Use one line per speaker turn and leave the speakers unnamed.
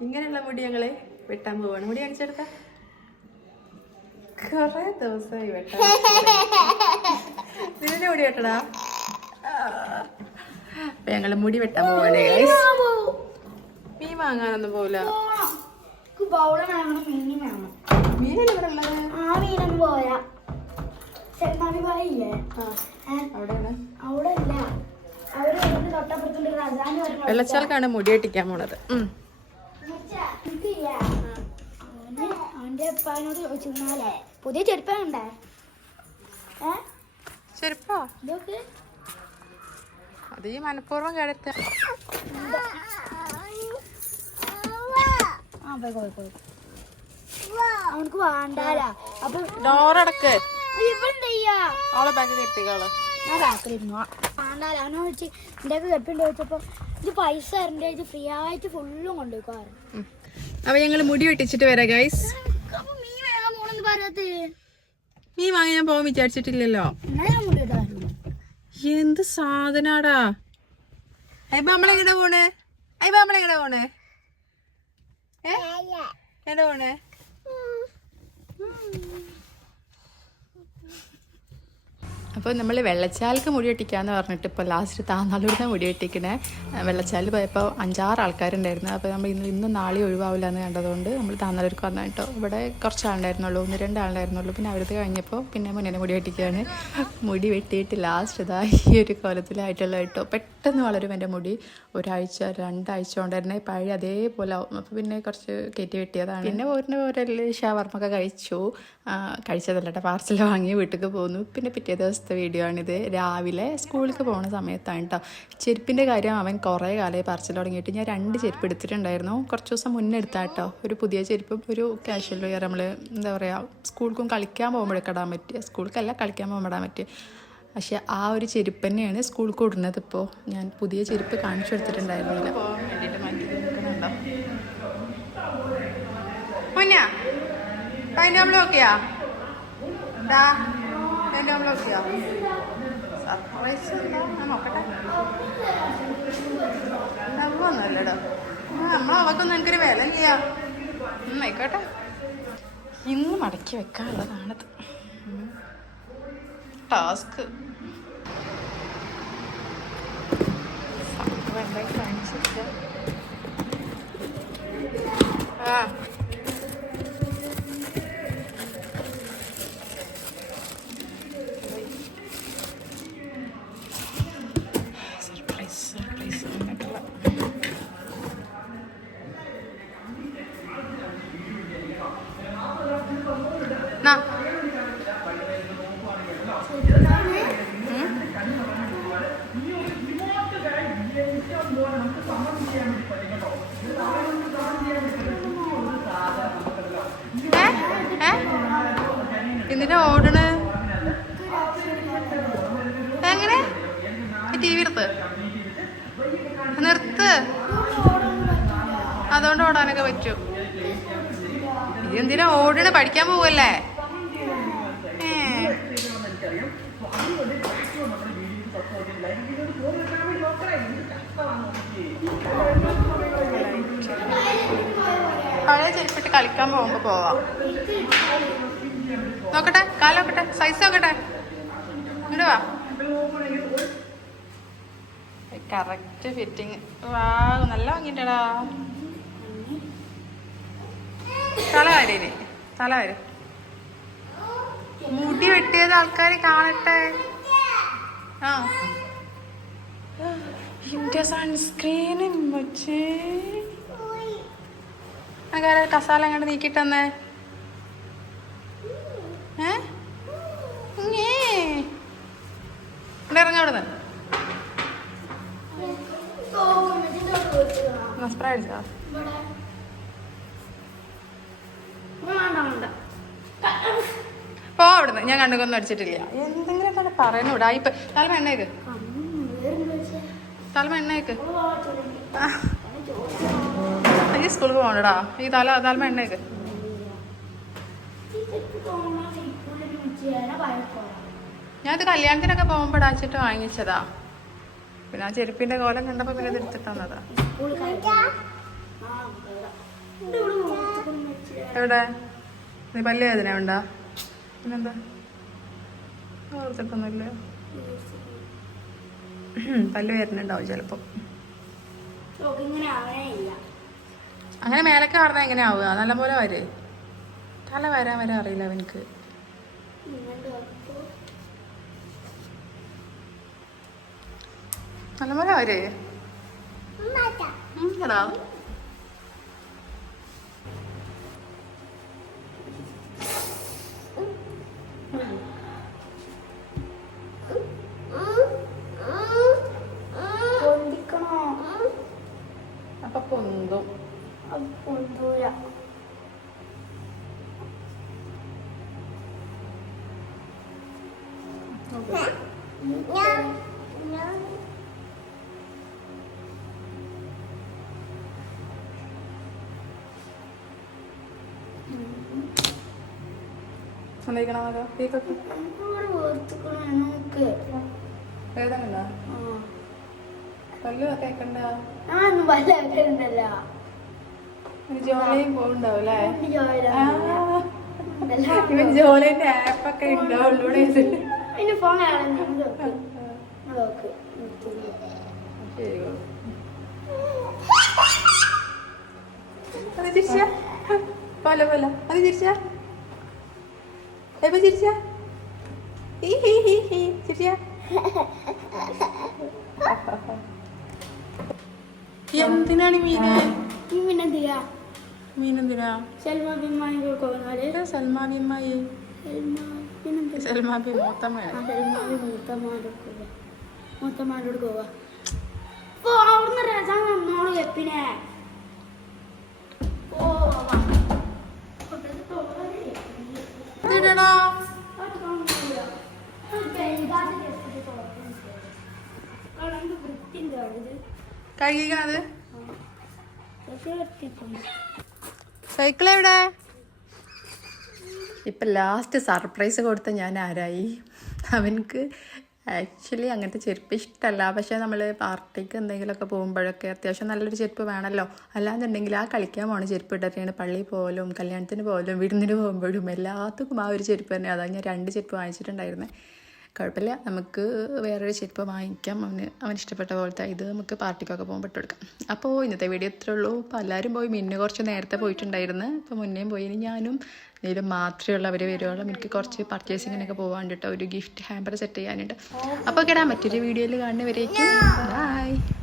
ഇങ്ങനെയുള്ള മുടി ഞങ്ങൾ വെട്ടാൻ പോവാണ്. മുടി അടിച്ചെടുത്ത കുറെ ദിവസമായി വെട്ടാൻ നിന്നെ മുടി വെട്ടടാ. അപ്പൊ ഞങ്ങൾ മുടി വെട്ടാൻ പോവാണ്. മീൻ വാങ്ങാനൊന്നും പോവില്ല. മീനല്ലേ ഇവിടെ ഉള്ളത്?
ആ മീനൊന്നും പോരാ ചെമ്മാണി പായില്ലേ
ആ
ഏ,
അവിടെയാണ്.
അവിടെ ഇല്ല. അവിടെ തൊട്ടപ്പുറത്തുണ്ട്
വെള്ളച്ചാൽക്കാണ് മുടി അട്ടിക്കാൻ പോണത്. ഉം.
എനിക്കില്ല. അവന് അവന്റെ ഉപ്പാനോട് ചോദിച്ചിരുന്നാലേ പുതിയ ചെരുപ്പുണ്ടേ ഏ?
ചെരുപ്പോ?
ഇതൊക്കെ?
അത് ഈ മനഃപൂർവം കേടത്ത
ആ പോയി പോയി പോയി. അവനക്ക് വേണ്ടാലാ. അപ്പൊ
ഡോറടക്ക്.
ഇവൻ ചെയ്യാ
അവളെ ബാഗ് കെട്ടിക്കാൾ.
ഞാൻ രാത്രി ഇരുന്നു വേണ്ടാല. അവനെ വിളിച്ച് എന്റെ ചെരുപ്പുണ്ട്? ചോദിച്ചപ്പോ ഇത് പൈസ തരണ്ടേ? ഇത് ഫ്രീ ആയിട്ട് ഫുള്ളും കൊണ്ടുപോയി
അപ്പൊ ഞങ്ങൾ മുടി വെട്ടിച്ചിട്ട് വരാം ഗൈസ് നീ വാങ്ങി ഞാൻ പോകാൻ വിചാരിച്ചിട്ടില്ലല്ലോ എന്ത് സാധനാടാ? അയ്യപ്പ നമ്മളെങ്ങടെ പോണേ? അയ്യപ്പ നമ്മളെങ്ങടെ പോണേ? ഏ? എവിടെ പോണേ? അപ്പോൾ നമ്മൾ വെള്ളച്ചാൽക്ക് മുടി വെട്ടിക്കാന്ന് പറഞ്ഞിട്ട് ഇപ്പോൾ ലാസ്റ്റ് താന്നാളൂരിനെ മുടി വെട്ടിക്കണേ. വെള്ളച്ചാൽ പോയപ്പോൾ അഞ്ചാറ് ആൾക്കാരുണ്ടായിരുന്നു. അപ്പോൾ നമ്മൾ ഇന്ന് ഇന്നും നാളെ ഒഴിവാവില്ല എന്ന് കണ്ടതുകൊണ്ട് നമ്മൾ താന്നാളൂർക്ക് വന്നു കേട്ടോ. ഇവിടെ കുറച്ച് ആളുണ്ടായിരുന്നുള്ളൂ ഒന്ന് രണ്ട് ആളുണ്ടായിരുന്നുള്ളൂ പിന്നെ അവിടുത്തെ കഴിഞ്ഞപ്പോൾ പിന്നെ മുന്നേ മുടി വെട്ടിക്കുകയാണ് മുടി വെട്ടിയിട്ട് ലാസ്റ്റ് ഇതാ ഈ ഒരു കോലത്തിലായിട്ടുള്ള കേട്ടോ. പെട്ടെന്ന് വളരും എന്റെ മുടി ഒരാഴ്ച രണ്ടാഴ്ച കൊണ്ടായിരുന്നെ പഴയ അതേപോലെ ആവും. അപ്പോൾ പിന്നെ കുറച്ച് കയറ്റി വെട്ടിയതാണ്. പിന്നെ പോരുന്ന പോരല്ലേ ഷവർമ്മൊക്കെ കഴിച്ചു. കഴിച്ചതല്ലേ പാർസൽ വാങ്ങി വീട്ടിലേക്ക് പോന്നു. പിന്നെ പിറ്റേ ദിവസത്തെ വീഡിയോ ആണിത്. രാവിലെ സ്കൂളിലേക്ക് പോകുന്ന സമയത്താണ് കേട്ടോ ചെരുപ്പിന്റെ കാര്യം അവൻ കുറേ കാലമായി പറിച്ചു തുടങ്ങിയിട്ട് ഞാൻ രണ്ട് ചെരുപ്പ് എടുത്തിട്ടുണ്ടായിരുന്നു. കുറച്ച് ദിവസം മുന്നേ എടുത്താ കേട്ടോ ഒരു പുതിയ ചെരുപ്പും ഒരു കാഷ്വൽ വെയർ നമ്മൾ എന്താ പറയുക സ്കൂൾക്കും കളിക്കാൻ പോകുമ്പോഴൊക്കെ ഇടാൻ പറ്റിയ സ്കൂൾക്കല്ല കളിക്കാൻ പോകുമ്പോൾ പറ്റിയ. പക്ഷെ ആ ഒരു ചെരുപ്പ് തന്നെയാണ് സ്കൂളിൽ കൊടുക്കുന്നത് ഇപ്പോൾ ഞാൻ പുതിയ ചെരുപ്പ് കാണിച്ചു കൊടുത്തിട്ടുണ്ടായിരുന്നില്ല. പോകാൻ വേണ്ടിയിട്ട് മാറ്റി ടേബിൾ നോക്കിയാ സർപ്രൈസ് ഞാൻ നോക്കട്ടെ. ഉണ്ടാവുമൊന്നുമല്ലടോ ആ നമ്മളെ അവക്കൊന്നും എനിക്കൊരു വില ഇല്ല. ആയിക്കോട്ടെ. ഇന്ന് മടക്കി വെക്കാനുള്ളതാണത്. ടാസ്ക് ആ എന്തിനാ ഓടണ്? എങ്ങനെ? ടി വി എടുത്ത്. നിർത്ത്. അതുകൊണ്ട് ഓടാനൊക്കെ പറ്റും. ഇത് എന്തിനാ ഓടണ്? പഠിക്കാൻ പോവല്ലേ. പഴയ ചെരുപ്പിട്ട് കളിക്കാൻ പോകുമ്പോ പോവാം. നോക്കട്ടെ കാലോക്കട്ടെ സൈസ് നോക്കട്ടെ. കറക്റ്റ് ഫിറ്റിങ് വാ നല്ല വാങ്ങിട്ടടാ തല വരേ തല വരും. മുടി വെട്ടിയത് ആൾക്കാർ കാണട്ടെ. ആ. സൺസ്ക്രീനും കസാല അങ്ങോട്ട് നീക്കിട്ടെന്നേ ഏ ഇങ്ങേ. ഇവിടെ ഇറങ്ങാം അവിടെ നിന്ന് സ്പ്രേ അടിച്ചോ പോ അവിടുന്ന്. ഞാൻ കണ്ണുകൊന്നും അടിച്ചിട്ടില്ല. എന്തെങ്കിലും തന്നെ പറയുന്നു ഇപ്പൊ തലമ എണ്ണയ്ക്ക്. തലമ എണ്ണയ്ക്ക്. ഈ സ്കൂളിൽ പോകണ്ടടാ. ഈ തല തലമ എണ്ണയ്ക്ക്. ഞാൻ ഇത് കല്യാണത്തിനൊക്കെ പോകുമ്പോൾ അടച്ചിട്ട് വാങ്ങിച്ചതാ. പിന്നെ ആ ചെരുപ്പിന്റെ കോലം കണ്ടപ്പോ പിന്നെ എടുത്തിട്ട് എവിടെ? നീ പല്ല് വേദന ഉണ്ടാ? പിന്നെന്താ? ഓർത്തിട്ടൊന്നുമില്ല. പല്ല്
വേദനയുണ്ടാവും ആവണേ
അങ്ങനെ മേലൊക്കെ പറഞ്ഞാൽ എങ്ങനെ ആവുക? നല്ലപോലെ വരെ. തല വരാൻ വരെ അറിയില്ല അവനക്ക് നല്ലപോലെ വരെ എടാ
പൊന്തിക്കണോ?
സമ്മതിക്കണമല്ലോ കേക്കൊക്കെ പോലെ പോലെ. അത് ചിരിച്ച എപ്പോ ചിരിച്ച? ചിരിച്ച? എന്തിനാണ് മീന്?
ഈ പിന്നെ എന്തിയാ
മീൻ എന്തിനാ
സെൽമ
സൽമാനിയമ്മായി
സെൽമ
സൽമാബി മൂത്തമ്മയാണ്
മൂത്തമാരോട് പോവാ. മൂത്തമാരോട് പോവാ. ഓ അവിടുന്ന്
കഴുകിക്കണത് സൈക്കിൾ എവിടെ ഇപ്പം ലാസ്റ്റ് സർപ്രൈസ് കൊടുത്ത ഞാൻ ആരായി? അവനക്ക് ആക്ച്വലി അങ്ങനത്തെ ചെരുപ്പ് ഇഷ്ടമല്ല പക്ഷേ നമ്മൾ പാർട്ടിക്ക് എന്തെങ്കിലുമൊക്കെ പോകുമ്പോഴൊക്കെ അത്യാവശ്യം നല്ലൊരു ചെരുപ്പ് വേണമല്ലോ. അല്ലാന്നുണ്ടെങ്കിൽ ആ കളിക്കാൻ പോണ ചെരുപ്പ് ഇട്ടിട്ടാണ് പള്ളിയിൽ പോലും കല്യാണത്തിന് പോലും വിരുന്നിന് പോകുമ്പോഴും എല്ലാത്തുക്കും ആ ഒരു ചെരുപ്പ് തന്നെ. അതാണ് ഞാൻ രണ്ട് ചെരുപ്പ് വാങ്ങിച്ചിട്ടുണ്ടായിരുന്നത് കുഴപ്പമില്ല. നമുക്ക് വേറൊരു ചെരുപ്പ് വാങ്ങിക്കാം. അവന് അവന് ഇഷ്ടപ്പെട്ട പോലത്തെ ഇത് നമുക്ക് പാർട്ടിക്കൊക്കെ പോകുമ്പോൾ ഇട്ടെടുക്കാം അപ്പോൾ ഇന്നത്തെ വീഡിയോ ഇത്രേ ഉള്ളൂ. അപ്പോൾ എല്ലാവരും പോയി. മിന്നു കുറച്ച് നേരത്തെ പോയിട്ടുണ്ടായിരുന്നു. അപ്പോൾ മുന്നേയും പോയി. ഇനി ഞാനും നീലും മാത്രമേ ഉള്ളൂ. അവർ വരുവുള്ളൂ എനിക്ക് കുറച്ച് പർച്ചേസിങ്ങിനൊക്കെ പോകാണ്ട് കേട്ടോ ഒരു ഗിഫ്റ്റ് ഹാമ്പർ സെറ്റ് ചെയ്യാനുണ്ട്. അപ്പോൾ കേടാ മറ്റൊരു വീഡിയോയിൽ കാണുന്നവരേക്കും. ബൈ